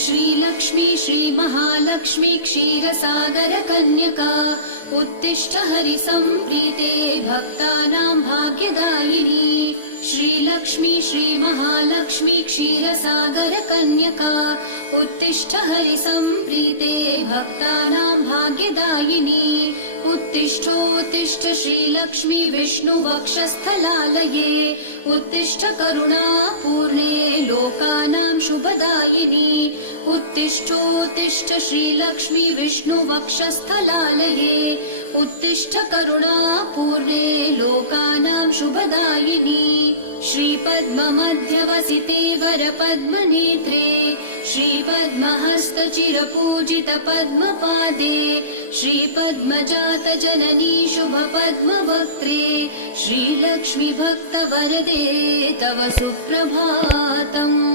श्रीलक्ष्मी श्रीमहालक्ष्मी क्षीरसागर कन्यका उत्तिष्ठ हरिसम्प्रीते भक्तानां भाग्यदायिनी। श्रीलक्ष्मी श्रीमहालक्ष्मी क्षीरसागर कन्यका उत्तिष्ठ हरिसम्प्रीते भक्तानां भाग्यदायिनी। उत्तिष्ठोत्तिष्ठ श्रीलक्ष्मी विष्णुवक्षस्थलालये उत्तिष्ठ करुणापूर्णे लोकानां शुभदायिनी। उत्तिष्ठोत्तिष्ठ श्रीलक्ष्मी विष्णुवक्षस्थलालये उत्तिष्ठ करुणापूर्णे लोकानां शुभदायिनी। श्रीपद्ममध्यवसिते वरपद्मनेत्रे श्रीपद्महस्तचिरपूजित पद्मपादे श्रीपद्मजात जननी शुभपद्मवक्त्रे श्रीलक्ष्मी भक्तवरदे तव सुप्रभातम्।